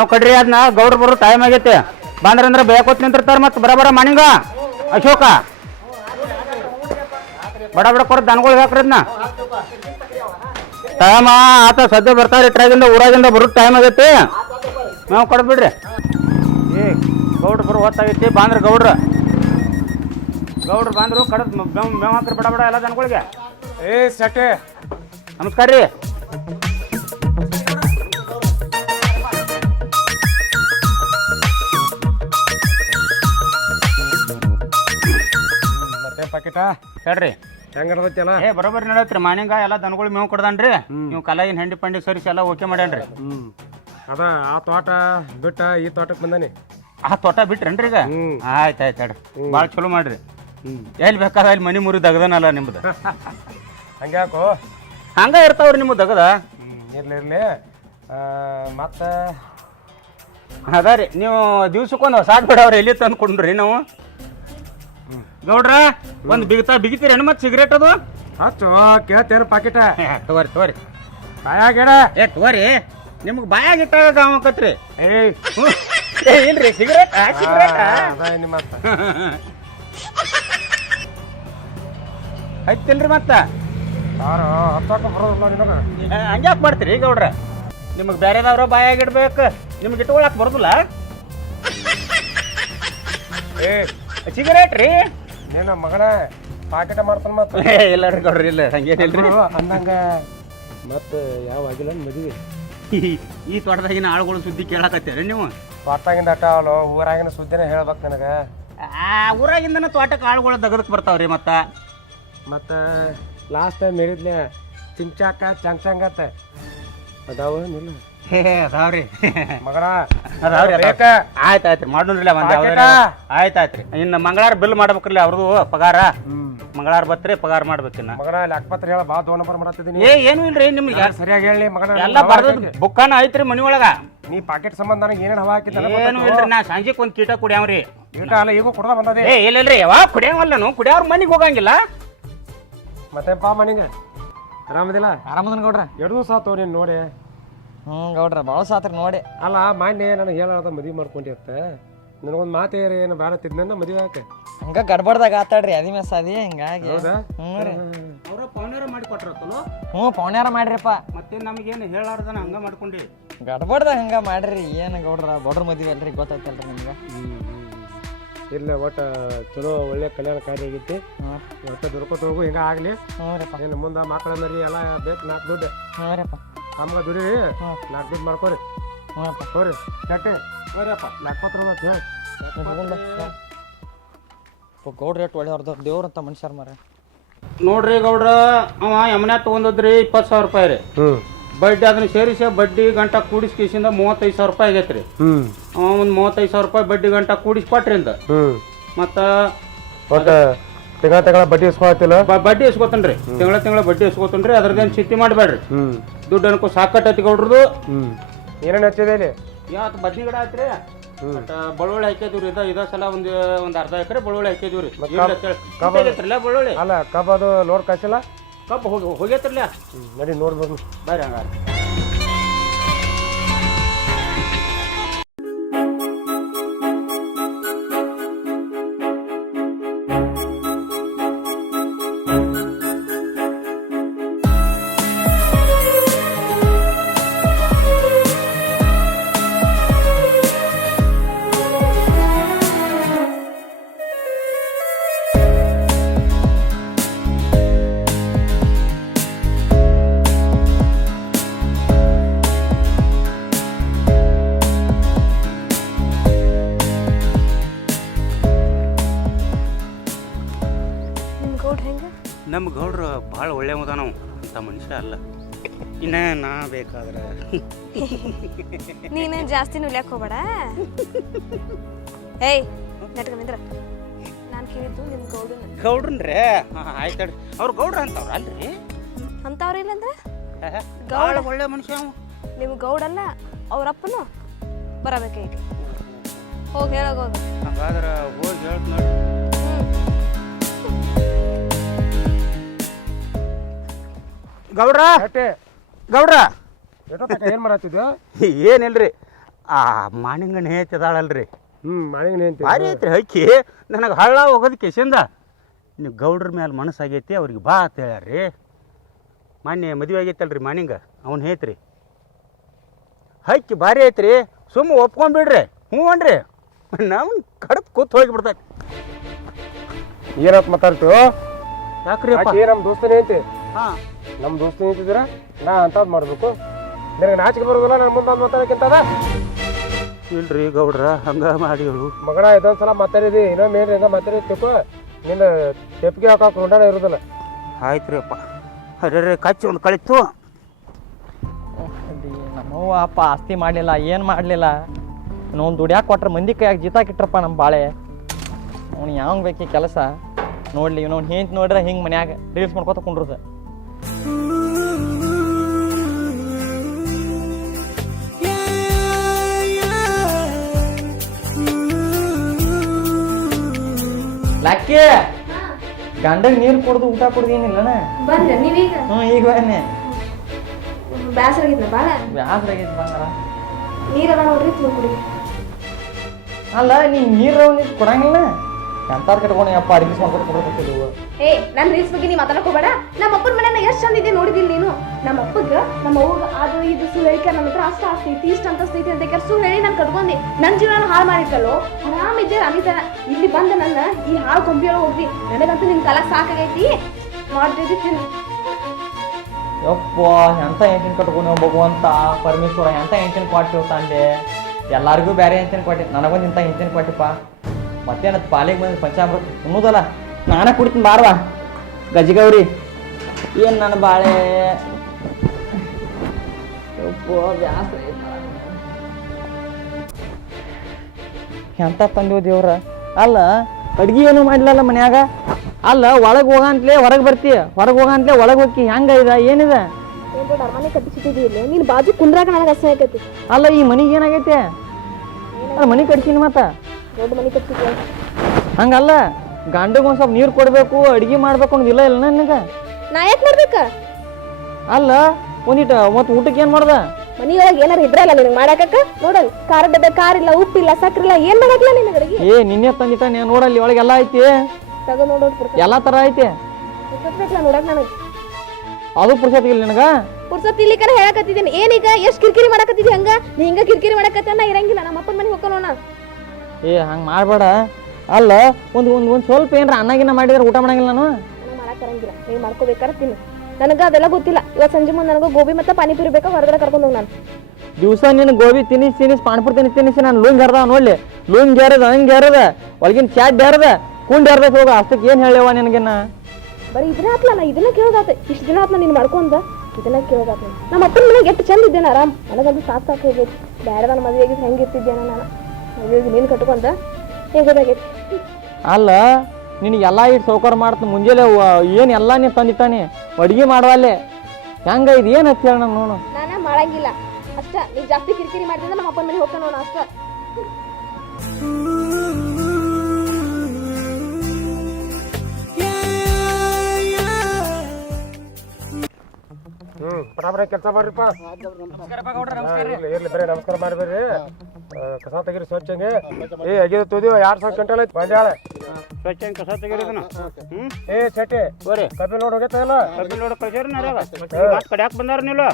ನಾವು ಕಡ್ರಿ ಅದನ್ನ ಗೌಡ್ರು ಬರೋ ಟೈಮ್ ಆಗೈತೆ. ಬಂದ್ರಂದ್ರೆ ಬೇಕೋತ್ ನಿಂತಿರ್ತಾರ ಮತ್ತೆ ಬರಬರ ಬರ ಮಣಿಂಗ. ಅಶೋಕ. ಬಡ ಬಡ ಕೊರ ದನಗಳು ಹಾಕ್ರಿ ಅದನ್ನ ಟೈಮ ಆತ ಸದ್ಯ ಬರ್ತಾರೆ ಇಟ್ರಾಗಿಂದ ಊರಾಗಿಂದ ಬರೋ ಟೈಮ್ ಆಗೈತಿ. ನಾವು ಕೊಡ್ಬಿಡ್ರಿ ಏ ಗೌಡ್ರು ಬರೋ ಹೊತ್ತಾಗೈತಿ ಬಾಂದ್ರ ಗೌಡ್ರ. ಗೌಡ್ರ ಬಾಂದ್ರು ಕಡದ್ ಮೇವ್ ಹಾಕ್ರಿ ಬಡ ಬಡ ಎಲ್ಲ ದನಗಳಿಗೆ. ಏ ಸಟೆ. ನಮಸ್ಕಾರ ರೀ ಮತ್ತೆ ಪಾಕಿಟ ಹೇಳ್ರಿ. ಹೆಂಗ ಏ ಬರೋಬ್ಬರಿ ಮಾನಿಂಗ ಎಲ್ಲ ದನಗಳು ಮೇವು ಕೊಡ್ದಾನ್ರಿ. ನೀವು ಕಲಾಗಿನ ಹೆಂಡಿ ಪಂಡಿ ಸರಿಸಿ ಎಲ್ಲ ಓಕೆ ಮಾಡ್ಯಾನ್ರಿ. ಹ್ಮ್. ಅದ ಆ ತೋಟ ಬಿಟ್ಟ ಈ ತೋಟಕ್ಕೆ ಬಂದಾನಿ. ಆ ತೋಟ ಬಿಟ್ರೇನ್ರಿ ಈಗ? ಹ್ಮ್. ಆಯ್ತು ಆಯ್ತು ಹೇಳ್ರಿ. ಭಾಳ ಚಲೋ ಮಾಡ್ರಿ. ಹ್ಮ್. ಎಲ್ಲಿ ಬೇಕಾದ ಅಲ್ಲಿ ಮನಿ ಮುರಿ ದಗದನಲ್ಲ ನಿಮ್ದು? ಹಂಗ್ಯಾಕೋ? ಹಂಗ ಇರ್ತಾವ್ರಿ ನಿಮ್ಮ ದಗದ? ಹ್ಮ್ ಇರ್ಲಿ ಇರ್ಲಿ. ಆ, ಮತ್ತ? ಅದ ರೀ ನೀವು ದಿವ್ಸಕ್ಕೊಂದು ಸಾಕ್ ಬಿಡವ್ರಿ ಎಲ್ಲಿ ತಂದು ಕೊಂಡ್ರಿ ನಾವು? ಗೌಡ್ರ ಒಂದು ಬಿಗತಾ ಬಿಗಿತೀರೇನು ಮತ್ತೆ ಸಿಗರೇಟ್ ಅದು? ಹಚ್ಚು ಕೇಳ್ತೇನು ಪಾಕಿಟ ತೋರಿ ತಗೋರಿ ಬಾಯಾಗಿಡ ಏ ತೋರಿ ನಿಮ್ಗೆ ಬಾಯಾಗ ಇಟ್ಟಾಗ ಗಾಮಕತ್ರಿ ಏಯ್. ಏ ಇಲ್ರಿ ಸಿಗರೇಟ್ ಸಿಗರೇಟ್ ಅದ ನಿಮ್ಮ ಅತ್ತ. ಹೈತಿಲ್ರಿ ಮತ್ತ? ಯಾರು ಬರೋದಿಲ್ಲ ನಿನಗ ಹಂಗ್ಯಾಕ್ ಮಾಡ್ತೀರಿ ಗೌಡ್ರ ನಿಮಗೆ ಬೇರೆದವ್ರ ಬಾಯಾಗ ಇಡ್ಬೇಕು ನಿಮ್ಗೆ ಇಟ್ಕೊಳಕ್ ಬರುದಿಲ್ಲ? ಏ ಸಿಗರೇಟ್ ರೀ. ನೀನು ಮಗನ ಪಾಕೆಟ ಮಾಡ್ತಾನ ಮತ್ತೆ. ಏ, ಇಲ್ಲ ರೀ ಗೌಡ್ರಿ ಇಲ್ಲ ಹಂಗೇನಿಲ್ರಿ ಅಂದಂಗ. ಮತ್ತೆ ಯಾವ ಆಗಿಲ್ಲ ಮದುವೆ. ಈ- ತೋಟದಾಗಿನ ಆಳುಗಳು ಸುದ್ದಿ ಕೇಳಕತ್ತೀರಿ ನೀವು? ತೋಟದಾಗಿಂದ ಅಟ್ಟ ಅವಳು ಊರಾಗಿನ ಸುದ್ದಿನ ಹೇಳ್ಬೇಕು ನನಗೆ. ಆ ಊರಾಗಿಂದನ ತೋಟಕ್ಕೆ ಆಳುಗಳು ದಗದಕ್ಕೆ ಬರ್ತಾವ್ರಿ ಮತ್ತ? ಮತ್ತೆ ಲಾಸ್ಟ್ ಟೈಮ್ ಹೇಳಿದ್ಲೆ ಚಿಂಚಾಕ ಚಂಗ್ ಚಂಗತ್ತೆ ಅದಾವ ನಿಲ್ಲ ಅದಾವ್ರಿ ಮಗನ ಅದಾವ್ರಿ ಬೇಕ? ಆಯ್ತು ಆಯ್ತು ರೀ ಮಾಡೋಣ್ರಲ್ಲ ಒಂದ್. ಆಯ್ತು ಆಯ್ತು. ರೀ ಇನ್ನು ಮಂಗಳಾರ ಬಿಲ್ ಮಾಡ್ಬೇಕ್ರಲ್ಲ ಅವ್ರದ್ದು ಪಗಾರ. ಮಂಗಳಾರ ಬತ್ರಿ ಪಗಾರ ಮಾಡ್ಬೇಕಿನ್ನ ಮಗನ ಲೆಕ್ಕಪತ್ರ ಹೇಳ ಬಾ ದೋ ನಂಬರ್ ಮಾಡತ್ತಿದ್ದೀನಿ. ಏ ಏನು ಇಲ್ರಿ ನಿಮ್ಗೆ ಸರಿಯಾಗಿ ಹೇಳಿ ಮಗನ ಎಲ್ಲ ಬರ್ದ ಬುಕ್ಕಾನ ಐತ್ರಿ ಮನಿ ಒಳಗ. ನೀ ಪಾಕೆಟ್ ಸಂಬಂಧ ನನಗೆ ಏನೇನು ಹವಾ ಹಾಕಿದ್ದಾನೆ ಏನು ಇಲ್ರಿ ನಾ ಸಂಜೆಕ್ ಒಂದ್ ಕೀಟ ಕುಡಿಯಾವ್ರಿ ಕೀಟ ಅಲ್ಲ ಈಗೂ ಕುಡ್ದ ಬಂದದೆ? ಏ ಇಲ್ಲ ಇಲ್ರಿ ಯಾವಾಗ ಕುಡಿಯಂಗಲ್ಲ ನಾನು ಕುಡಿಯವ್ರ ಮನಿಗೆ ಹೋಗಂಗಿಲ್ಲ. ಮತ್ತೆ ಪಾ ಮನಿಗೆ? ಆರಾಮದಿಲ್ಲ? ಆರಾಮದನ್ ಗೌಡ್ರ. ಎರಡು ದಿವಸ ಆತು ನೀನು ನೋಡಿ. ಹ್ಞೂ ಗೌಡ್ರ ಭಾಳ ಸಾತ್ರಿ ನೋಡಿ. ಅಲ್ಲ ಮಾನ್ಯ ನನಗೆ ಹೇಳೋದ ಮದುವೆ ಮಾಡ್ಕೊಂಡಿರ್ತೆ ನನಗೊಂದು ಮಾತು ಏರಿ ಏನು ಬೇಡ ತಿದ್ನ ಮದುವೆ ಯಾಕೆ ಹಂಗ ಗಡ್ಬಡ್ದಾಗ ಆತಾಡ್ರಿ ಅದಿ ಮೆಸ್ ಅದಿ ಹಿಂಗಾಗಿ. ಹೌದಾ? ಹ್ಞೂ ರೀ. ಅವ್ರ ಪವನ್ಯಾರ ಮಾಡಿ ಕೊಟ್ರತ್ತಲ್ಲ? ಹ್ಞೂ ಪೌಣ್ಯಾರ ಮಾಡ್ರಿಪ್ಪ. ಮತ್ತೆ ನಮಗೇನು ಹೇಳಾರ್ದನ ಹಂಗ ಮಾಡ್ಕೊಂಡಿ? ಗಡ್ಬಡ್ದಾಗ ಹಂಗ ಮಾಡ್ರಿ ಏನು ಗೌಡ್ರ ಬಡ್ರ ಮದುವೆ ಅಲ್ರಿ ಗೊತ್ತಾಯ್ತಲ್ರಿ ನಿಮ್ಗೆ. ಇಲ್ಲ ಒಟ್ಟು ಚಲೋ ಒಳ್ಳೆ ಕಲ್ಯಾಣ ಕಾರ್ಯ ಆಗೈತಿ. ಒಟ್ಟು ದುಡ್ಕೊತ ಹೋಗು ಹಿಂಗ ಆಗಲಿ. ಹ್ಞೂ ರೀಪ್ಪ. ಏನು ಮುಂದೆ ಮಕ್ಕಳ ಮರಿ ಎಲ್ಲ ಬೇಕು ನಾಲ್ಕು ದುಡ್ಡು. ಹ್ಞೂ ರೀಪ್ಪ. ನಮ್ಗೆ ದುಡಿರಿ ಹಾ. ನಾಲ್ಕು ಮಾಡ್ಕೊರಿ. ಹ್ಞೂ ಅಪ್ಪ ಹೋರಿ ಚಟ್ಟೆ ಹೋರಿಯಪ್ಪ ಲೆಕ್ಕಪತ್ರ ಅಂತ ಹೇಳಿ. ಗೌಡ್ರ ರೇಟ್ ಒಳ್ಳೆ ಅವ್ರದ್ದು ದೇವ್ರ ಅಂತ ಮನುಷ್ಯರ್ ಮಾರ ನೋಡ್ರಿ ಗೌಡ್ರ ಅವ ಯಮನೆ ತಗೊಂಡದ್ರಿ ಇಪ್ಪತ್ತು ಸಾವಿರ ರೂಪಾಯಿ ರೀ. ಹ್ಞೂ. ಬಡ್ಡಿ ಅದನ್ನ ಸೇರಿಸಿ ಬಡ್ಡಿ ಗಂಟ ಕೂಡಿಸಿ ಕಿಸಿಂದ ಮೂವತ್ತೈದು ಸಾವಿರ ರೂಪಾಯಿ ಆಗೈತೆ ರೀ. ಹ್ಞೂ. ಅವ ಒಂದು ಮೂವತ್ತೈದು ಸಾವಿರ ರೂಪಾಯಿ ಬಡ್ಡಿ ಗಂಟ ಕೂಡಿಸಿ ಕೊಟ್ರಿಂದ ಹ್ಞೂ. ಮತ್ತು ಒಟ್ಟು ತಿಂಗಳ ತಿಂಗಳ ಬಡ್ಡಿ ಇಸ್ಕೊಳತ್ತಿಲ್ಲ? ಬಡ್ಡಿ ಇಸ್ಕೊತನ್ರಿ ತಿಂಗಳ ತಿಂಗಳ ಬಡ್ಡಿ ಇಸ್ಕೊತನ್ರಿ ಅದ್ರದ್ದೇನು ಚಿತ್ತಿ ಮಾಡಬೇಡ್ರಿ. ದುಡ್ಡು ಅನ್ಕೋ ಸಾಕಟ್ಟೈತಿ ಗೌಡ್ರದು. ಹ್ಞೂ ಏನೇನು ಹಚ್ಚಿದೆ ಇಲ್ಲಿ? ಯಾವತ್ತು ಬದ್ನಿ ಗಿಡ ಐತ್ರಿ? ಬಟ್ ಬಳ್ಳುಳ್ಳಿ ಹಾಕಿದ್ವಿ ಇದ ಇದ ಸಲ ಒಂದು ಒಂದು ಅರ್ಧ ಎಕರೆ ಬಳ್ಳುಳ್ಳಿ ಹಾಕಿದ್ವಿ ರೀ ಆಗೈತ್ರಲ್ಲ ಬಳ್ಳುಳ್ಳಿ? ಅಲ್ಲ ಕಬ್ಬದು ಲೋಡ್ ಕಳಿಸಿಲ್ಲ? ಕಬ್ಬು ಹೋಗಿ ಹೋಗೈತ್ರಲ್ಲ ನಡಿ ನೋಡ್ಬೋದು ಬರ್ರಿ ಹಂಗಾರ. ಇನ್ನ ನಾ ಬೇಕಾದ್ರೆ. ನೀನು ಜಾಸ್ತಿ ನುಲ್ಯಾಕ್ ಹೋಗಬೇಡ? ಏಯ್ ನೆಟ್ಗ ನಿಂದ್ರ. ನಾನು ಕೇಳಿದ್ದು ನಿಮ್ಮ ಗೌಡನ ಗೌಡ್ರನ್ರಿ? ಹಾಂ ಆಯ್ತು ಅವ್ರು ಗೌಡ್ರ ಅಂತವ್ರ ಅಲ್ರಿ? ಅಂತವ್ರ ಇಲ್ಲಂದ್ರೆ? ಗೌಡ. ಒಳ್ಳೆ ಮನುಷ್ಯ ನಿಮ್ಮ ನಿಮ್ ಗೌಡಲ್ಲ ಅವ್ರಪ್ಪನು ಬರಬೇಕೈತಿ ಹೋಗಿ ಹೇಳೋಗೋಗ ಹಂಗಾದ್ರೆ ಹೋಗಿ ಹೇಳ್ತ ನೋಡಿ. ಗೌಡ್ರ? ಗೌಡ್ರ. ಏನ್ ಮಾಡ ಏನು ಮಾಡತ್ತಿದ್ದು ಏನಿಲ್ರಿ ಆ ಮಾಣಿಂಗಣ್ಣ ಹೆಚ್ಚದಾಳಲ್ರಿ ಹ್ಞೂ ಭಾರಿ ಐತ್ರಿ ಹಕ್ಕಿ. ನನಗೆ ಹಳ್ಳ ಹೋಗೋದು ಕೆಸಿಂದ ನೀವು ಗೌಡ್ರ ಮೇಲೆ ಮನಸ್ಸಾಗೈತಿ ಅವ್ರಿಗೆ ಬಾ ಅಂತ ಹೇಳ್ಯಾರ್ರಿ. ಮಾನ್ಯ ಮದುವೆ ಆಗೈತಲ್ರಿ ಮಾನಿಂಗ ಅವ್ನು ಹೇತ್ರಿ ಹಕ್ಕಿ ಭಾರಿ ಐತ್ರಿ ಸುಮ್ಮ ಒಪ್ಕೊಂಡ್ಬಿಡ್ರಿ. ಹ್ಞೂ ಅನ್ರಿ. ನಾವು ಕಡಪ್ ಕೂತ್ ಹೋಗಿಬಿಡ್ತೈತಿ ಏನಪ್ಪ ಮಾತಾಡ್ತು ಯಾಕ್ರಿ ನಮ್ಮ ದೋಸ್ತನೇ ಐತಿ. ಹಾ. ನಮ್ಮ ದೋಸ್ತ ನಿಂತಿದ್ರ ನಾ ಅಂತದ್ ಮಾಡಬೇಕು. ನಿನಗೆ ನಾಚಿಕೆ ಬರೋದಿಲ್ಲ ನನ್ನ ಮುಂದೆ ಒಂದು ಮಾತಾಡಕ್ಕಿಂತದ ಇಲ್ರಿ ಗೌಡ್ರ ಹಂಗ ಮಾಡಿವಳು. ಮಗನ ಇದೊಂದು ಸಲ ಮಾತಾಡಿದಿ ಇನ್ನೊಮ್ಮೆ ಏನು ಹೆಂಗ ಮಾತಾಡಿ ತಿಳ್ಕೊ ನಿನ್ನ ತೆಪ್ಪಿಗೆ ಹಾಕೋಕೆ ಹೊಂಡಾನ ಇರೋದಿಲ್ಲ. ಆಯ್ತು ರೀ ಅಪ್ಪ ಅರೆ ಕಚ್ಚಿ ಒಂದು ಕಳಿತು ನಮ್ಮವ್ವ ಅಪ್ಪ ಆಸ್ತಿ ಮಾಡಲಿಲ್ಲ ಏನು ಮಾಡಲಿಲ್ಲ. ನಾವು ದುಡ್ಯಾಕೆ ಕೊಟ್ರೆ ಮಂದಿ ಕೈಯಾಗ ಜೀತಾಕಿಟ್ರಪ್ಪ ನಮ್ಮ ಬಾಳೆ. ಅವ್ನು ಯಾವಂಗೆ ಬೇಕಿ ಕೆಲಸ? ನೋಡ್ಲಿ ಇವನು ಹೆಂಗೆ ನೋಡಿದ್ರೆ ಹಿಂಗೆ ಮನ್ಯಾಗ ರೀಲ್ಸ್ ಮಾಡ್ಕೊತ ಕುಂಡ್ರದ. ಲಕ್ಕಿ ಗಂಡಗೆ ನೀರು ಕುಡ್ದು ಊಟ ಕುಡ್ದು ಏನಿಲ್ಲ ಬಂದ್ರೆ ನೀವೀಗ? ಹ್ಞೂ ಈಗ ಬನ್ನಿ. ಬ್ಯಾಸರ ಆಗಿದ್ನ ಬಾಳ? ಬ್ಯಾಸ್ರ ಆಗೈತಿ ಬಂಗಾರ ನೀರ ನೋಡ್ರಿ ತುಂಬ ಕುಡಿ ಅಲ್ಲ ನೀ ನೀರು ನೀರು ಕೊಡಂಗಿಲ್ಲ. ಎಂತಾರು ಕಟ್ಕೊಂಡು ಅಪ್ಪ ರೀಲ್ಸ್ ಮಾಡ್ಕೊಂಡು ಏ ನನ್ನ ರೀಲ್ಸ್ ಬಗ್ಗೆ ನೀ ಮಾತಾಡಕ್ ಹೋಗ್ಬೇಡ. ನಮ್ಮ ಅಪ್ಪನ ಮನೆನ ಎಷ್ಟು ಚಂದ ಇದೆ ನೋಡಿದಿಲ್ಲ ನೀನು. ನಮ್ಮ ಅಪ್ಪಗ ನಮ್ಮ ಅವ್ಗ ಅದು ಇದು ಸುಳ್ಳು ಹೇಳಿಕೆ ನಮ್ಮ ಹತ್ರ ಅಷ್ಟು ಆಗ್ತೈತಿ ಇಷ್ಟು ಅಂತ ಸ್ಥಿತಿ ಅಂತ ಸುಳ್ಳು ಹೇಳಿ ನಾನು ಕಟ್ಕೊಂಡಿ ನನ್ನ ಜೀವನ ಹಾಳು ಮಾಡಿತ್ತಲ್ಲೋ ಆರಾಮಿದ್ದೆ ಅಮಿತನ ಇಲ್ಲಿ ಬಂದ ನನ್ನ ಈ ಹಾಳು ಕೊಂಬಿಯೊಳಗೆ ಹೋಗ್ರಿ ನನಗಂತೂ ನಿನ್ನ ಕಾಲ ಸಾಕಾಗೈತಿ. ಮಾಡ್ತೈತಿ ತಿನ್ನು ಯಪ್ಪ ಎಂತ ಹೆಂಚಿನ ಕಟ್ಕೊಂಡು ಭಗವಂತ? ಪರಮೇಶ್ವರ ಎಂತ ಹೆಂಚಿನ ತಂದೆ? ಎಲ್ಲಾರಿಗೂ ಬೇರೆ ಹೆಂಚಿನ ಕೊಟ್ಟಿ ನನಗೊಂದು ಇಂಥ ಹೆಂಚಿನ ಕೊಟ್ಟಿಪ್ಪ ಮತ್ತೇನ ಪಾಲಿಗೆ ಬಂದು ಪಂಚಾಮೃತ ಅನ್ನೋದಲ್ಲ ನಾನೇ ಕುಡಿತೀನಿ ಬಾರ್ವಾ. ಗಜಗೌರಿ ಏನು ನನ್ನ ಬಾಳೆ? ಎಂತ ತಂದೆವು ದೇವ್ರ? ಅಲ್ಲ ಅಡ್ಗೆ ಏನೂ ಮಾಡ್ಲಲ್ಲ ಮನ್ಯಾಗ? ಅಲ್ಲ ಒಳಗೆ ಹೋಗಂತ್ಲೆ ಹೊರಗೆ ಬರ್ತೀಯ? ಹೊರಗೆ ಹೋಗಂತ್ಲೆ ಒಳಗೆ ಹೋಗಿ ಹೆಂಗ ಇದ? ಏನಿದೆ? ಅರಮನೆ ನೀನು ಬಾಜು ಕುಂದ್ರಾಗ ನನಗೆ ಅಸಹ್ಯ ಆಕೈತಿ. ಅಲ್ಲ ಈ ಮನಿಗೆ ಏನಾಗೈತೆ? ಮನಿ ಕಟ್ಸೀನಿ ಮತ್ತ. ದೊಡ್ಡ ಮನೆ ಕಟ್ಟಿಸಿದ್ವಿ ಹಂಗಲ್ಲ ಗಂಡಗೆ ಒಂದು ಸ್ವಲ್ಪ ನೀರು ಕೊಡಬೇಕು ಅಡಿಗೆ ಮಾಡ್ಬೇಕು ಅನ್ನೋದಿಲ್ಲ ಇಲ್ಲ ಇಲ್ಲ ನನಗೆ? ನಾ ಯಾಕೆ ಮಾಡ್ಬೇಕ? ಅಲ್ಲ ಒಂದಿಟ ಮತ್ತು ಊಟಕ್ಕೆ ಏನು ಮಾಡ್ದ? ಮನಿಯೊಳಗೆ ಏನಾರ ಇದ್ರಲ್ಲ ನಿನಗೆ ಮಾಡಾಕಕ್ಕ? ನೋಡಲ್ ಖಾರ ಡಬ್ಬೆ ಖಾರ ಇಲ್ಲ ಉಪ್ಪಿಲ್ಲ ಸಕ್ಕರೆ ಇಲ್ಲ ಏನ್ ಮಾಡಾಕ್ಲ ನಿನಗೆ ಅಡಿಗೆ? ಏ ನಿನ್ನೆ ತಂದಿಟ್ಟ ನೀನು ನೋಡಲ್ಲಿ ಒಳಗೆ ಎಲ್ಲ ಐತಿ. ತಗೋ ಎಲ್ಲ ಥರ ಐತಿ. ಪುರ್ಸತ್ಬೇಕಲ್ಲ ನೋಡಕ್ ನನಗೆ. ಅದು ಪುರ್ಸತ್ತಿಲ್ಲ ನಿನಗೆ? ಪುರ್ಸತ್ ಇಲ್ಲಿಕನ ಹೇಳಕತ್ತಿದ್ದೀನಿ ಏನೀಗ ಎಷ್ಟು ಕಿರಿಕಿರಿ ಮಾಡಕತ್ತಿದ್ದಿ ಹಂಗ? ನೀ ಹಿಂಗ ಕಿರಿಕಿರಿ ಮಾಡಕತ್ತ ನಾ ಇರಂಗಿಲ್ಲ ನಮ್ಮ ಅಪ್ಪನ ಮನೆಗೆ ಹೋಗೋಣ ಏ ಹಂಗೆ ಮಾಡಬೇಡ. ಅಲ್ಲ ಒಂದು ಒಂದು ಒಂದು ಸ್ವಲ್ಪ ಏನ್ರ ಅನ್ನಗಿನ್ನ ಮಾಡಿದ್ರೆ ಊಟ ಮಾಡಂಗಿಲ್ಲ ನಾನು? ನನಗೆ ಮಾಡಕ್ ಬರಂಗಿಲ್ಲ ನೀವು ಮಾಡ್ಕೋಬೇಕಾರೆ ತಿನ್ನು. ನನಗೆ ಅದೆಲ್ಲ ಗೊತ್ತಿಲ್ಲ. ಇವತ್ತು ಸಂಜೆ ಮುಂದೆ ನನಗೆ ಗೋಬಿ ಮತ್ತು ಪಾನಿಪುರಿ ಬೇಕಾ? ಹೊರಗಡೆ ಕರ್ಕೊಂಡು ಹೋಗಿ ನಾನು. ದಿವಸ ನೀನು ಗೋಬಿ ತಿನ್ನಿಸಿ ತಿನ್ನಿಸಿ ಪಾನಿಪುರಿ ತಿನ್ನಿಸಿ ತಿನ್ನಿಸಿ ನಾನು ಲುಂಗ್ ಹರ್ದ ನೋಡ್ಲಿ. ಲುಂಗ್ ಯಾರದ ಹಂಗೆ ಗೆರದ ಒಳಗಿನ ಚಾಟ್ ಯಾರದ? ಕುಂಡ್ ಯಾರ್ದಕ್ಕೆ ಹೋಗ ಅಷ್ಟಕ್ಕೆ ಏನು ಹೇಳ್ಯವ ನಿನಗಿನ್ನ? ಬರೀ ಇದನ್ನ ಆತ್ಲ ನಾ? ಇದನ್ನ ಕೇಳೋದಾತ. ಇಷ್ಟು ದಿನ ಆತ್ಲ ನೀನು ಮಾಡ್ಕೊಂಡ ಇದನ್ನ ಕೇಳೋದಾತ. ನಮ್ಮ ಅಪ್ಪನ ಮನೆಗೆ ಎಷ್ಟು ಚಂದ ಇದ್ದೇನೆ ಆರಾಮ್. ನನಗಂತೂ ಸಾಕು ಸಾಕು ಹೋಗೈತಿ ಬೇರೆ ನನ್ನ ಮದುವೆ ಆಗಿದ್ದು ಹೆಂಗೆ ಇರ್ತಿದ್ದೇನೆ ನಾನು. ಮದುವೆಗೆ ನೀನು ಕಟ್ಕೊಂಡ? ಹೇಗೋದಾಗೈತಿ ಅಲ್ಲ ನಿನಗೆಲ್ಲ ಇಟ್ಟು ಸೌಕರ್ಯ ಮಾಡ್ತ ಮುಂಜಾನೆ ಏನು ಎಲ್ಲ ನೀನು ತಂದಿಟ್ಟಾನೆ? ಅಡುಗೆ ಮಾಡವಲ್ಲೇ. ಹೆಂಗ ಇದು ಏನು ಹಚ್ಚಿ ನಾನು ನೋಡು. ನಾನು ಮಾಡಂಗಿಲ್ಲ. ಅಷ್ಟ ನೀ ಜಾಸ್ತಿ ಕಿರಿಕಿರಿ ಮಾಡ್ತಿದ್ರೆ ನಮ್ಮ ಅಪ್ಪನ ಮನೆ ಹೋಗ್ತಾನೆ ನೋಡು ಅಷ್ಟ. ಹ್ಮ್ ಪಟಾಪಟ ಕೆಲಸ ಮಾಡ್ರಿಪ್ಪ. ನಮಸ್ಕಾರ. ಇರ್ಲಿ ಬರೀ ನಮಸ್ಕಾರ ಮಾಡಿ ಬರ್ರಿ ಆ, ಕಸ ತೆಗೀರಿ ಸ್ವಚ್ಛಂಗೆ. ಏ ಅಗಿದ ತೂದಿ ಎರಡು ಸಾವಿರ ಕ್ವಿಂಟಲ್ ಐತಿ ಬಂದ್ಯಾಳ ಸ್ವಚ್ಛ ಕಸ ತೆಗಿರಿದನ ಹ್ಞೂ ಏ ಚಟ್ಟಿ ಬರ್ರಿ. ಕಬ್ಬಿ ನೋಡಿ ಹೋಗೈತ ಇಲ್ಲ ಕಬ್ಬಿ ನೋಡಿ ಕಳ್ಸ್ಯಾರ ನಾರಾಗ ಕಡ್ಯಾಕ ಬಂದಾರ ನೀವು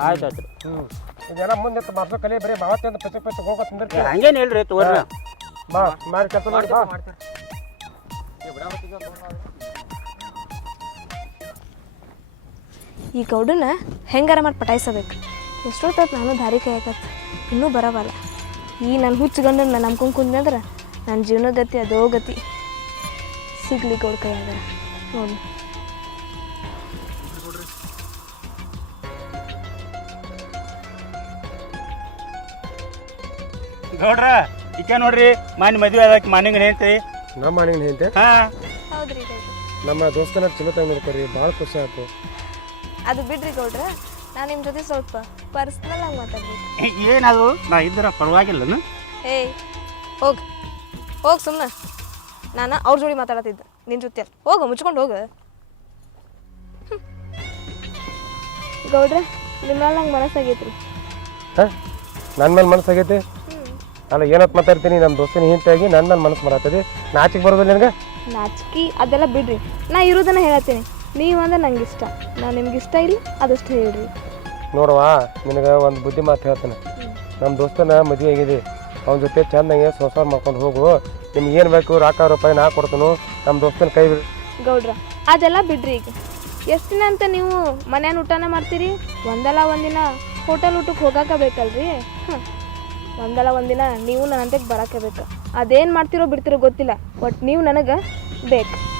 ಆಯ್ತು ಆಯ್ತು ಹ್ಞೂ ಇದೆಲ್ಲ ಮುಂದೆ ಮಾಡ್ಸೋ ಕಲಿ ಬರೀ ಅಂತ ಪಚ್ಚ ಪಚ್ಚ ಹೋಗೋ ತಿಂದಿರ್ತೀವಿ ಹಂಗೇನು ಹೇಳ್ರಿ ತೋರಿ ಬಾ ಮಾಡಿ ಕೆಲಸ ಮಾಡಿ ಬಾ. ಈ ಗೌಡನ ಹೆಂಗಾರ ಮಾಡಿ ಪಟಾಯಿಸಬೇಕು? ಎಷ್ಟೊತ್ತೈತೆ ನಾನು ದಾರಿ ಕಾಯಕತ್ತ ಇನ್ನೂ ಬರವಲ್ಲ. ಈ ನನ್ನ ಹುಚ್ಚು ಗಂಡನ ನಂಬ್ಕೊಂಡು ಕುಂದ್ರೆ ನನ್ನ ಜೀವನ ಗತಿ ಅದೋ ಗತಿ. ಸಿಗ್ಲಿ ಗೌಡ ಕೈಯಾಗ ನೋಡಿ. ಗೌಡ್ರ ಈಕೆ ನೋಡ್ರಿ ಮಾನ್ ಮದ್ವೆ ಅದಕ್ಕೆ ಮಾನಿಂಗ್ ಹೇಳ್ತೀರಿ? ನಮ್ಮ ಮನೆಗೆ ಹೇಳ್ತಿ? ಹಾ. ಹೌದ್ರಿ ನಮ್ಮ ದೋಸ್ತನ ಚಲೋ ತಂಗ ನೋಡ್ಕೊರಿ ಭಾಳ ಖುಷಿ ಆಯ್ತು ಅದು ಬಿಡ್ರಿ ಗೌಡ್ರ ನಾನು ನಿಮ್ಮ ಜೊತೆ ಸ್ವಲ್ಪ ಪರ್ಸ್ನಲ್ ಆಗಿ ಮಾತಾಡ್ಬೇಕು. ಏನದು ನಾ ಇದ್ರ ಪರವಾಗಿಲ್ಲನು? ಏಯ್ ಹೋಗ್. ಹೋಗ್ ಸುಮ್ಮನೆ ನಾನು ಅವ್ರ ಜೋಡಿ ಮಾತಾಡತ್ತಿದ್ದೆ ನಿನ್ನ ಜೊತೆ. ಹೋಗು ಮುಚ್ಕೊಂಡು ಹೋಗು. ಗೌಡ್ರ ನಿಮ್ಮ ನಂಗೆ ಮನಸ್ಸಾಗೈತ್ರಿ ನನ್ನ ಮೇಲೆ ಮನಸ್ಸಾಗೈತಿ ನಾನು ಏನತ್ ಮಾತಾಡ್ತೀನಿ? ನಮ್ಮ ದೋಸ್ತಿನ ಹಿಂತಾಗಿ ನನ್ನ ಮೇಲೆ ಮನಸ್ಸು ಮಾಡತ್ತದಿ ನಾಚಿಗೆ ಬರೋದಿಲ್ಲ ನಿನಗೆ? ನಾಚಿಕೆ ಅದೆಲ್ಲ ಬಿಡ್ರಿ. ನಾ ಇರೋದನ್ನ ಹೇಳತ್ತೀನಿ. ನೀವು ಅಂದ್ರೆ ನಂಗೆ ಇಷ್ಟ. ನಾನು ನಿಮ್ಗೆ ಇಷ್ಟ ಇಲ್ಲ ಅದಷ್ಟು ಹೇಳ್ರಿ. ನೋಡವಾ ನಿನಗೆ ಒಂದು ಬುದ್ಧಿ ಮಾತು ಹೇಳ್ತಾನೆ. ನಮ್ಮ ದೋಸ್ತನ ಮದುವೆ ಆಗಿದೆ. ಅವನ ಜೊತೆ ಚೆನ್ನಾಗಿ ಸಂಸಾರ ಮಾಡ್ಕೊಂಡು ಹೋಗು. ನಿಮ್ಗೆ ಏನು ಬೇಕು ರೊಕ್ಕ ರೂಪಾಯಿ ನಾ ಕೊಡ್ತಾನು. ನಮ್ಮ ದೋಸ್ತನ ಕೈ ಬಿಡು. ಗೌಡ್ರ ಅದೆಲ್ಲ ಬಿಡ್ರಿ ಈಗ. ಎಷ್ಟು ದಿನ ಅಂತ ನೀವು ಮನ್ಯಾನ ಊಟನ ಮಾಡ್ತೀರಿ? ಒಂದಲ್ಲ ಒಂದಿನ ಹೋಟೆಲ್ ಊಟಕ್ಕೆ ಹೋಗಾಕ ಬೇಕಲ್ರಿ? ಹ್ಮ್. ಒಂದಲ್ಲ ಒಂದಿನ ನೀವು ನನ್ನಂತೆ ಬರಾಕೆ ಬೇಕು. ಅದೇನು ಮಾಡ್ತಿರೋ ಬಿಡ್ತಿರೋ ಗೊತ್ತಿಲ್ಲ ಬಟ್ ನೀವು ನನಗೆ ಬೇಕು.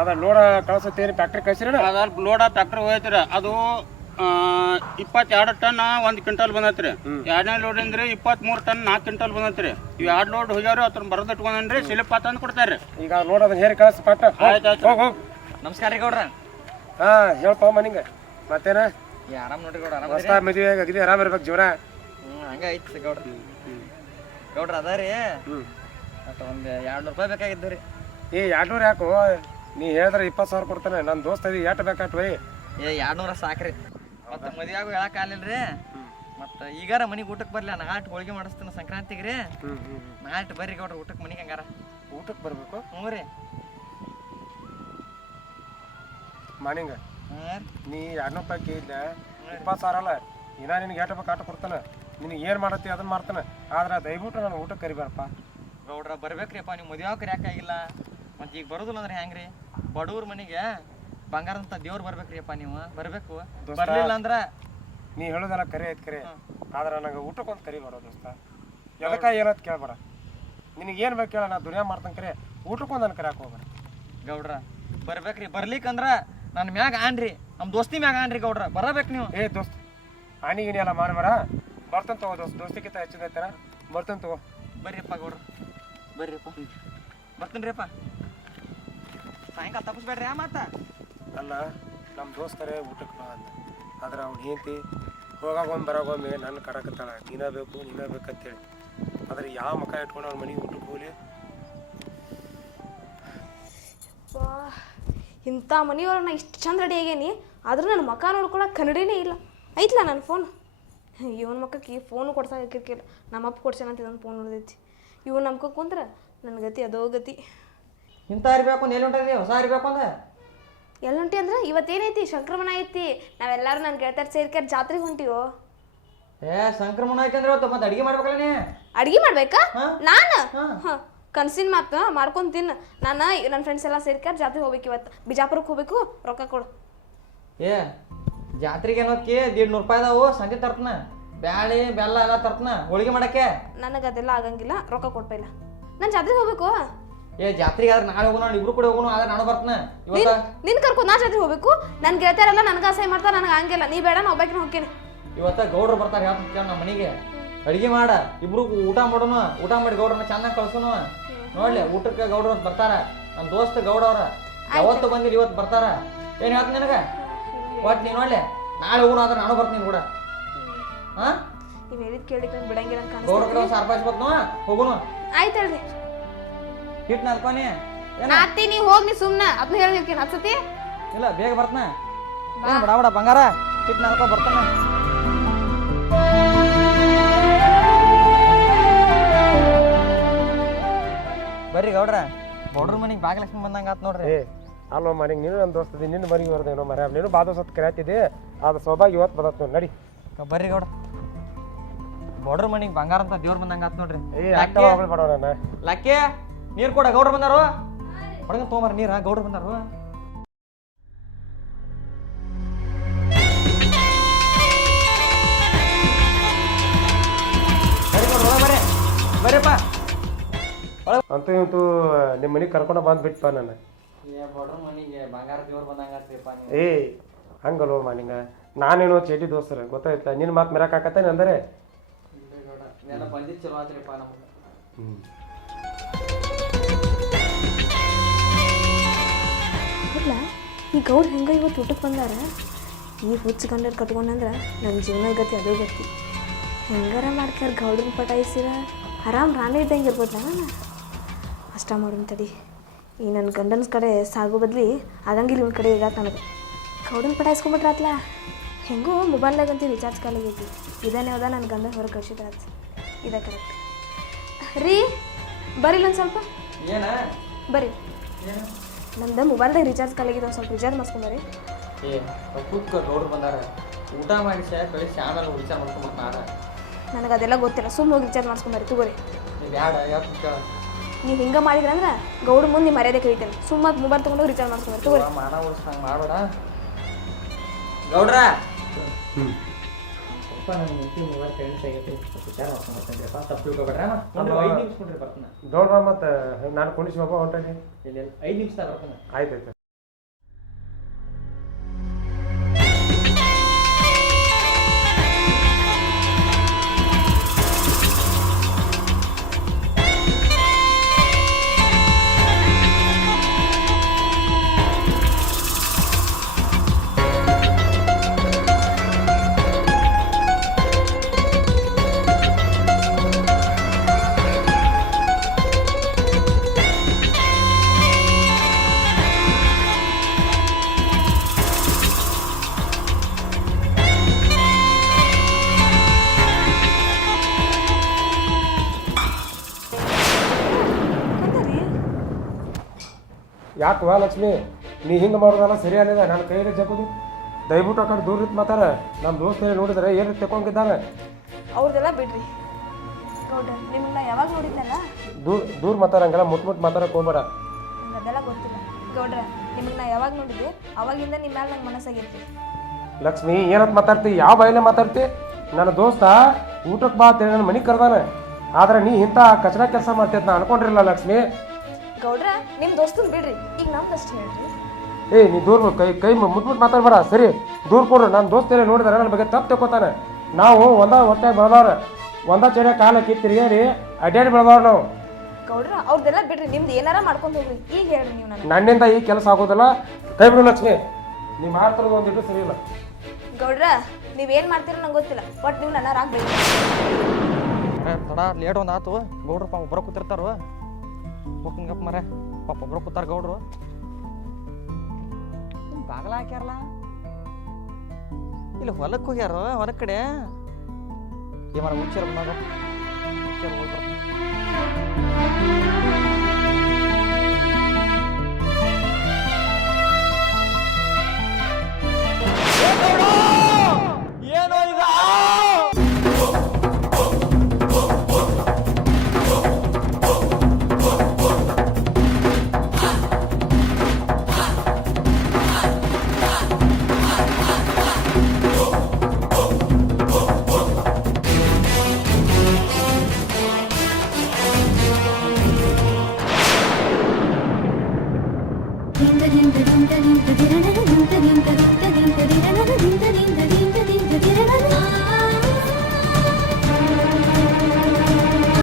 ಅದ ಲೋಡ ಕಳ್ಸತ್ತೇರಿ ಫ್ಯಾಕ್ಟ್ರಿ ಕಳ್ಸಿರ ಅದ ಲೋಡ ಟ್ರ್ಯಾಕ್ಟರ್ ಹೋಯ್ತಿರ. ಅದು ಇಪ್ಪತ್ತೆರಡು ಟನ್ ಒಂದು ಕ್ವಿಂಟಲ್ ಬಂದತ್ರಿ. ಎರಡನೇ ಲೋಡ್ ಅಂದ್ರೆ ಇಪ್ಪತ್ಮೂರು ಟನ್ ನಾಲ್ಕು ಕ್ವಿಂಟಲ್ ಬಂದತ್ರಿ. ಇವ್ ಎರಡು ಲೋಡ್ ಹೋಗ್ಯಾರ ಅದ್ರ ಬರದ್ ಇಟ್ಕೊಂಡ್ರಿ ಸಿಲಿಪ್ ತಂದು ಕೊಡ್ತಾರ್ರಿ. ಈಗ ಲೋಡ್ ಅದ ಹೇರಿ ಕಳ್ಸ ಪಟ್ಟ. ಆಯ್ತ್ ಆಯ್ತ್. ಹೋಗ್ ಹೋಗ್. ನಮಸ್ಕಾರ ರೀ ಗೌಡ್ರ. ಹಾ ಹೇಳಪ್ಪ ಮನಿಂಗ ಮತ್ತೇನ? ಈ ಆರಾಮ್ ನೋಡ್ರಿ ಗೌಡ್ರ ಹೊಸ ಮದುವೆ ಆಗಿದೆ ಆರಾಮ್ ಇರ್ಬೇಕು ಜೀವನ. ಹ್ಞೂ ಹಂಗೆ ಐತಿ ಗೌಡ್ರ. ಗೌಡ್ರ ಅದ ರೀ ಮತ್ತು ಒಂದು ಎರಡು ನೂರು ರೂಪಾಯಿ ಬೇಕಾಗಿದ್ದು ರೀ ಏ ಎರಡ್ನೂರು ಯಾಕೋ? ನೀ ಹೇಳಿದ್ರೆ ಇಪ್ಪತ್ತು ಸಾವಿರ ಕೊಡ್ತಾನೆ. ನನ್ನ ದೋಸ್ತ ಇದೆ ಎಷ್ಟು ಬೇಕಾಟ್ ಬೈ? ಏ ಎರಡು ನೂರ ಸಾಕ್ರಿ. ಮತ್ತೆ ಮದುವೆ ಆಗೋ ಹೇಳಕ್ ರೀ ಮತ್ತು ಈಗಾರ ಮನೆಗೆ ಊಟಕ್ಕೆ ಬರಲಿ ನಾಟ್ ಹೋಳಿಗೆ ಮಾಡಿಸ್ತೀನಿ ಸಂಕ್ರಾಂತಿಗೆ ರೀ. ನಾಟ್ ಬರ್ರಿ ಗೌಡ್ರ ಊಟಕ್ಕೆ ಮನೆಗೆ ಹಂಗಾರ. ಊಟಕ್ಕೆ ಬರಬೇಕು? ಹ್ಞೂ ರೀ. ಮಾರ್ನಿಂಗ್ ನೀ ಎರಡ್ನೂರು ರೂಪಾಯಿ ಕೇಳಿದ್ದ. ಇಪ್ಪತ್ತು ಸಾವಿರ ಅಲ್ಲ ಇನ್ನ ನಿನಗೆ ಎಷ್ಟು ಬೇಕು ಆಟ ಕೊಡ್ತಾನೆ. ನಿನಗೆ ಏನು ಮಾಡತ್ತಿ ಅದನ್ನ ಮಾಡ್ತಾನೆ. ಆದ್ರೆ ದಯವಿಟ್ಟು ನಾನು ಊಟಕ್ಕೆ ಕರಿಬಾರಪ್ಪ ಗೌಡ್ರ ಬರ್ಬೇಕ್ರಿಪ್ಪ ನೀವು ಮದುವೆ ಕರಿಯಾಕಾಗಿಲ್ಲ ಮತ್ತು ಈಗ ಬರೋದಿಲ್ಲ ಅಂದ್ರೆ ಹೆಂಗ್ರಿ ಬಡವ್ರ ಮನೆಗೆ ಬಂಗಾರದಂತ ದೇವ್ರು ಬರ್ಬೇಕ್ರಿಯಪ್ಪ ನೀವು. ಬರಬೇಕು. ಬರ್ಲಿಲ್ಲ ಅಂದ್ರೆ ನೀ ಹೇಳೋದೆಲ್ಲ ಕರೆ ಐತೆ ಕರೆ. ಆದ್ರೆ ನನಗೆ ಊಟಕ್ಕೆ ಒಂದು ಬರೋ ದೋಸ್ತ. ಎದಕ್ಕ ಏನತ್ ಕೇಳ್ಬೇಡ. ನಿನಗೆ ಏನು ಬೇಕು ಕೇಳ ನಾ ದುನಿಯಾ ಮಾಡ್ತಾನೆ ಕರೆ. ಊಟಕ್ಕೊಂದು ನನ್ನ ಕರಿ ಹಾಕೋಬೇಡ ಗೌಡ್ರ ಬರ್ಬೇಕ್ರಿ. ಬರ್ಲಿಕ್ಕಂದ್ರ ನನ್ನ ಮ್ಯಾಗ ಆನ್ರಿ ನಮ್ಮ ದೋಸ್ತಿ ಮ್ಯಾಗ ಆನ್ರಿ ಗೌಡ್ರ. ಬರಬೇಕು ನೀವು. ಏ ದೋಸ್ತ್ ಆನಿ ಗಿನಿ ಎಲ್ಲ ಮಾಡಬೇಡ ಬರ್ತನ್ ತಗೋ ದೋಸ್ತ. ದೋಸ್ತಿಗಿಂತ ಹೆಚ್ಚಿದೈತಾರ ಬರ್ತನ್ ತಗೋ. ಬರ್ರಿಪ್ಪ ಗೌಡ್ರ. ಬರ್ರಿಪ್ಪ. ಬರ್ತೀನಿರಿಪ್ಪ. ಸಾಯಂಕಾಲ ತಪ್ಪಿಸ್ಬೇಡ್ರಿ ಆ ಮಾತ? ಅಲ್ಲ ನಮ್ಮ ದೋಸ್ತರೇ ಊಟಕ್ಕೆ ಬಾ ಅಂದ. ಆದ್ರೆ ಅವ್ನು ಹೆಂಡತಿ ಹೋಗಾಗೊಮ್ಮೆ ಬರಾಗೊಮ್ಮೆ ನನ್ನ ಕರಕತ್ತಾಳ. ನೀನ ಬೇಕು ನೀನ ಬೇಕಂತೇಳಿ. ಆದ್ರೆ ಯಾವ ಮಕ ಇಟ್ಕೊಂಡು ಅವ್ನ ಮನೆಗೆ ಊಟಕ್ಕೆ ಹೋಗ್ಲಿ? ವಾ ಇಂಥ ಮನೆಯೊಳಗೆ ನಾ ಇಷ್ಟು ಚಂದ ರೆಡಿ ಆಗೇನಿ. ಆದ್ರೂ ನನ್ನ ಮಕ ನೋಡ್ಕೊಳಕ್ಕೆ ಕನ್ನಡಿನೇ ಇಲ್ಲ. ಐತ್ಲಾ ನನ್ನ ಫೋನ್ ಇವನ್ ಮಕ್ಕಕ್ಕೆ ಫೋನು ನಮ್ಮ ಅಪ್ಪ ಕೊಡ್ಸೇನಂತ ಇದೊಂದು ಫೋನ್ ನೋಡಿದೈತಿ. ಇವನ್ ನಮ್ಕ ಕುಂದ್ರ ನನ್ನ ಗತಿ ಅದೋ ಗತಿ. ಇಂಥ ಇರ್ಬೇಕು ಎಲ್ಲಿ ಹೊಂಟ್ರಿ ಹೊಸ ಇರ್ಬೇಕು ಅಂದ. ಎಲ್ಲುಂಟಿ ಅಂದ್ರೆ ಇವತ್ತೇನೈತಿ? ಸಂಕ್ರಮಣ ಐತಿ. ನಾವೆಲ್ಲರೂ ನನ್ನ ಗೆಳತಿಯರ್ ಸೇರ್ಕ್ಯಾರ ಜಾತ್ರೆಗೆ ಹೊಂಟಿವೋ? ಏ ಸಂಕ್ರಮಣ ಆಯ್ತಂದ್ರೆ ಇವತ್ತು ಮತ್ತೆ ಅಡಿಗೆ ಮಾಡ್ಬೇಕಲ್ಲ ನೀ? ಅಡ್ಗೆ ಮಾಡ್ಬೇಕಾ? ಹಾ? ನಾನು? ಹಾ. ಕನ್ಸಿನ ಮಾತು ಮಾಡ್ಕೊಂಡ್ ತಿನ್ನು ನಾನು ನನ್ನ ಫ್ರೆಂಡ್ಸ್ ಎಲ್ಲ ಸೇರ್ಕ್ಯಾರ ಜಾತ್ರೆಗೆ ಹೋಗ್ಬೇಕು ಇವತ್ತು. ಬಿಜಾಪುರಕ್ಕೆ ಹೋಗ್ಬೇಕು ರೊಕ್ಕ ಕೊಡು. ಏ ಜಾತ್ರೆಗೆ ಏನೋಕೆ ದೀಡ್ ನೂರು ರೂಪಾಯಿ ಅದಾವು ಸಂಜೆ ತರ್ತನ. ಬ್ಯಾಳಿ ಬೆಲ್ಲ ಎಲ್ಲ ತರ್ತನ. ಹೋಳಿಗೆ ಮಾಡಕ್ಕೆ? ನನಗೆ ಅದೆಲ್ಲ ಆಗಂಗಿಲ್ಲ ರೊಕ್ಕ ಕೊಡ್ಪೈಲ್ಲ ನಾನು ಜಾತ್ರೆಗೆ ಹೋಗ್ಬೇಕು ಏ ಜಾತ್ರೆಗೆ ಆದ್ರೆ ನಾಳೆ ಹೋಗೋಣ ಇಬ್ರು ಕೂಡ ಹೋಗೋಣ ಆದ್ರೆ ನಾನು ಬರ್ತನ. ಇವತ್ತ? ನಿನ್ ನಿನ್ ಕರ್ಕೊಂಡು ನಾ ಜಾತ್ರೆ ಹೋಗ್ಬೇಕು? ನನ್ನ ಗೆಳತಿಯರೆಲ್ಲ ನನಗೆ ಅಸಹ್ಯ ಮಾಡ್ತಾರೆ ನನಗೆ ಹಂಗಿಲ್ಲ. ನೀ ಬೇಡ ನಾ ಒಬ್ಬಾಕಿನ ಹೋಗ್ತೀನಿ. ಇವತ್ತ ಗೌಡ್ರು ಬರ್ತಾರೆ ಹೇಳ್ತೀನಿ ನಮ್ಮ ಮನೆಗೆ. ಅಡಿಗೆ ಮಾಡ ಇಬ್ರು ಊಟ ಮಾಡೋಣ ಊಟ ಮಾಡಿ ಗೌಡ್ರನ್ನ ಚೆನ್ನಾಗಿ ಕಳ್ಸೋಣ. ನೋಡ್ಲಿ ಊಟಕ್ಕೆ ಗೌಡ್ರು ಅಂತ ಬರ್ತಾರ. ನಮ್ಮ ದೋಸ್ತ ಗೌಡ ಅವ್ರ. ಯಾವತ್ತು ಬಂದಿರಿ ಇವತ್ತು ಬರ್ತಾರ. ಏನ್ ಹೇಳ್ತೀನಿ ನಿನಗ? ಒಟ್ ನೀ ನೋಡ್ಲಿ ನಾಳೆ ಹೋಗೋಣ ಆದ್ರೆ ನಾನು ಬರ್ತೀನಿ ಕೂಡ. ಹಾ ನೀವು ಹೇಳಿದ್ ಕೇಳಿಕ್ ಬಿಡಂಗಿಲ್ಲ ಗೌಡ್ರ ಕಡೆ ಸಾರ್ಪಾಯಿಸ್ ಬರ್ತು ಹೋಗೋಣ. ಆಯ್ತು ಹೇಳ್ರಿ. ಹಿಟ್ ನಲ್ಕೊನಿ ಏನ? ಅತ್ತಿ ನೀ ಹೋಗಿ ನೀ ಸುಮ್ಮನೆ ಅದನ್ನ ಹೇಳಿರ್ತೀನಿ ಹತ್ಸತಿ ಇಲ್ಲ ಬೇಗ ಬರ್ತನ. ಏನ್ ಬಡ ಬಡ ಬಂಗಾರ. ಹಿಟ್ ನಲ್ಕೊ ಬರ್ತಾನ. ಬರ್ರಿ ಗೌಡ್ರ. ಬೌಡ್ರ ಮನೆಗೆ ಭಾಗ್ಯಲಕ್ಷ್ಮಿ ಬಂದಂಗ ಆತ್ ನೋಡ್ರಿ. ಏ ಅಲ್ಲೋ ಮನೆಗೆ ನೀನು ನನ್ನ ದೋಸ್ತದಿ ನಿನ್ನ ಮನೆಗೆ ಬರ್ತೇನೋ ಮರ ನೀನು ಬಾದ ಸತ್ ಕರೆಯತ್ತಿದ್ದೆ ಅದು ಸೌಭಾಗ್ಯ ಇವತ್ತು ಬದತ್ ನೋಡಿ ನಡಿ. ಕ- ಬರ್ರಿ ಗೌಡ್ರ. ಬೌಡ್ರ ಮನೆಗೆ ಬಂಗಾರ ಅಂತ ದೇವ್ರ ಬಂದಂಗ ಆತ್ ನೋಡ್ರಿ. ಏ ಲಕ್ಕಿ? ನೀರ್ ಕೊಡ ಗೌಡ್ರು ಬಂದಾರು? ಹೊಡಗ ತೊಗೊಂಬಾರ ನೀರ ಗೌಡ್ರು ಬಂದಾರು. ಬರ್ರಿಪ್ಪ. ಅಂತೂ ಇವತ್ತು ನಿಮ್ಮ ಮನೆಗೆ ಕರ್ಕೊಂಡು ಬಂದು ಬಿಟ್ಟ ನಾನು. ಏ ಹಂಗಲ್ವ ಮಾನಿಂಗ? ನಾನೇನೋ ಚೇಟಿ ದೋಸ್ತರ ಗೊತ್ತಾಯ್ತ ನಿನ್ನ ಮಾತು ಮೆರಕಾಕತ್ತೇನೆ ಅಂದರೆ? ಹ್ಞೂ ಇಲ್ಲ ಈ ಗೌಡ್ ಹೆಂಗ ಇವತ್ತು ಊಟಕ್ಕೆ ಬಂದಾರ? ಈ ಹುಚ್ಚು ಗಂಡರು ಕಟ್ಕೊಂಡಂದ್ರೆ ನನ್ನ ಜೀವನದ ಗತಿ ಅದೇ ಗತಿ. ಹೆಂಗಾರ ಮಾಡ್ತಾರೆ ಗೌಡ್ರನ್ನ ಪಟಾಯಿಸಿರ? ಆರಾಮ್ ರಾಣಿ ಇದ್ದಂಗೆ ಇರ್ಬೋದಲ್ಲ ನಾನು? ಅಷ್ಟ ಮಾಡೋನ್ ತಡಿ. ಈ ನನ್ನ ಗಂಡನ ಕಡೆ ಸಾಗು ಬದ್ಲಿ ಆಗಂಗಿಲ್ಲ ಇವನ ಕಡೆ ಈಗ ನನಗೆ. ಗೌಡನ ಪಟಾಯಿಸ್ಕೊಂಬಿಟ್ರಾತ್ಲ? ಹೆಂಗೂ ಮೊಬೈಲ್ನಾಗಂತೂ ರಿಚಾರ್ಜ್ ಕಾಲಾಗೈತಿ. ಇದನ್ನೇ ಹೋದ ನನ್ನ ಗಂಡನ ಹೊರಗೆ ಕಳ್ಸಿದ ಇದೆ ಕರೆಕ್ಟ್ ರೀ ಬರ್ರಿ ಒಂದು ಸ್ವಲ್ಪ. ಬರೀ. ನಮ್ದು ಮೊಬೈಲ್ದಾಗ ರೀಚಾರ್ಜ್ ಒಂದ್ ಸ್ವಲ್ಪ ರಿಚಾರ್ಜ್ ಮಾಡ್ಕೊಂಬರ್ರಿ ಏ ಕೂತ್ಕ ಗೌಡ್ರು ಬಂದಾರ. ಊಟ ಮಾಡಿ ಸೇ ಕಳಿಸಿ ಆಮೇಲೆ ವಿಚಾರ ಮಾಡ್ಕೊಂಡ್ ನಾಡ ನನಗೆ ಅದೆಲ್ಲ ಗೊತ್ತಿಲ್ಲ. ಸುಮ್ಮನೆ ಹೋಗಿ ರಿಚಾರ್ಜ್ ಮಾಡ್ಕೊಂಬರ್ರಿ ತಗೋರಿ. ನೀವು ಬ್ಯಾಡ ಯಾಕೆ ಕೇಳ ನೀವು ಹಿಂಗೆ ಮಾಡಿದ್ರಂದ್ರೆ ಗೌಡ ಮುಂದೆ ನಿಮ್ಮ ಮರ್ಯಾದೆ ಕಳಿತೇನೆ ಸುಮ್ಮನೆ ಮೊಬೈಲ್ ತೊಗೊಂಡು ರಿಚಾರ್ಜ್ ಮಾಡ್ಕೊಂಬರ್ರಿ ತಗೋರಿ. ಮಾನ ಉಳಿಸ್ ಹಂಗೆ ಮಾಡಬೇಡ. ಗೌಡ್ರ! ಹ್ಞೂ ದೊಡ್ಡ ಮತ್ತು ನಾನು ಕುಣಿಸಿ ಐದು ನಿಮಿಷ ಬರ್ತಾನೆ. ಆಯ್ತು ಆಯ್ತು ಯಾಕೆ ವಾ ಲಕ್ಷ್ಮಿ? ನೀ ಹಿಂಗೆ ಮಾಡೋದಲ್ಲ ಸರಿ ಅಲ್ಲಿದೆ ನನ್ನ ಕೈಯಲ್ಲಿ ಜಗೋದು ದಯವಿಟ್ಟು ಆ ಕಡೆ ದೂರ ಇತ್ತು ಮಾತಾರ ನಮ್ಮ ದೋಸ್ತರೇ ನೋಡಿದ್ರೆ ಏನು ತಕೊಂಡಿದ್ದಾರೆ ಅವ್ರದ್ದೆಲ್ಲ ಬಿಡ್ರಿ. ಗೌಡ್ರ ನಿಮ್ಮನ್ನ ಯಾವಾಗ ನೋಡಿದ್ನಲ್ಲ? ದೂರ ದೂರ ಮಾತಾಡಂಗಲ್ಲ ಮುಟ್ ಮುಟ್ ಮಾತಾಡಕ್ಕೆ ಹೋಗ್ಬೇಡ. ಅದೆಲ್ಲ ಗೊತ್ತಿಲ್ಲ. ಗೌಡ್ರ ನಿಮಗೆ ನಾ ಯಾವಾಗ ನೋಡಿದೆ ಅವಾಗಿಂದ ನಿಮ್ಮ ಮೇಲೆ ನಂಗೆ ಮನಸ್ಸಾಗೈತಿ. ಲಕ್ಷ್ಮಿ ಏನಂತ ಮಾತಾಡ್ತಿ? ಯಾವ ಬಾಯಲ್ಲೇ ಮಾತಾಡ್ತಿ? ನನ್ನ ದೋಸ್ತ ಊಟಕ್ಕೆ ಬಾ ಅಂತೇಳಿ ನನ್ನ ಮನೆಗೆ ಕರ್ದಾನ. ಆದ್ರೆ ನೀ ಇಂಥ ಕಚಡ ಕೆಲಸ ಮಾಡ್ತಿದ್ ನಾ ಅನ್ಕೊಂಡಿರಲಿಲ್ಲ ಲಕ್ಷ್ಮಿ. ಗೌಡ್ರ ನಿಮ್ಮ ದೋಸ್ತನ್ ಬಿಡ್ರಿ. ಈಗ ನಮ್ದಷ್ಟು ಹೇಳ್ರಿ ಏ ನೀ ದೂರ ಕೈ ಕೈ ಮುಟ್ಬಿಟ್ಟು ಮಾತಾಡ್ಬೇಡ. ಸರಿ ದೂರ ಕೊಡ್ರಿ. ನನ್ನ ದೋಸ್ತೇನೆ ನೋಡಿದಾರೆ ನನ್ನ ಬಗ್ಗೆ ತಪ್ಪು ತಗೋತಾನೆ ನಾವು ಒಂದ ಹೊಟ್ಟೆ ಬೆಳೆದವ್ರ ಒಂದ ಚೇರೆ ಕಾಲ ಹಾಕಿ ರೀ ಅಡ್ಡಾಡಿ ಬೆಳೆದವ್ರು ನಾವು. ಗೌಡ್ರ ಅವ್ರದ್ದೆಲ್ಲ ಬಿಡ್ರಿ ನಿಮ್ದು ಏನಾರ ಮಾಡ್ಕೊಂಡು ಹೋಗ್ರಿ. ಈಗ ಹೇಳ್ರಿ ನೀವು ನನಗೆ. ನನ್ನಿಂದ ಈ ಕೆಲಸ ಆಗೋದಿಲ್ಲ. ಕೈ ಬಿಡು ಲಕ್ಷ್ಮಿ. ನೀ ಮಾಡ್ತಿರೋದು ಒಂದಿಟ್ಟು ಸರಿ ಇಲ್ಲ. ಗೌಡ್ರ ನೀವೇನು ಮಾಡ್ತೀರೋ ನಂಗೆ ಗೊತ್ತಿಲ್ಲ. ಬಟ್ ನೀವು ನನ್ನ ರಾಗ್ಬೇಕು ತಡ ಲೇಟ್ ಒಂದು ಆತು. ಗೌಡ್ರಪ್ಪ ಪಾಪ ಒಬ್ಬರ ಕೂತಿರ್ತಾರು. ಹೋಗ್ಕಂಗಪ್ಪ ಮರೆ ಪಾಪ ಒಬ್ರು ಕೂತಾರ ಗೌಡ್ರು. ಬಾಗಲ ಹಾಕ್ಯಾರಲ್ಲ? ಇಲ್ಲಿ ಹೊಲಕ್ಕೆ ಹೋಗ್ಯಾರ ಹೊಲ ಕಡೆ? ಏ ಮರ ಹುಚ್ಚಿರ ಬಂದಾಗ ಹುಚ್ಚಿರ ಹೋಗಿ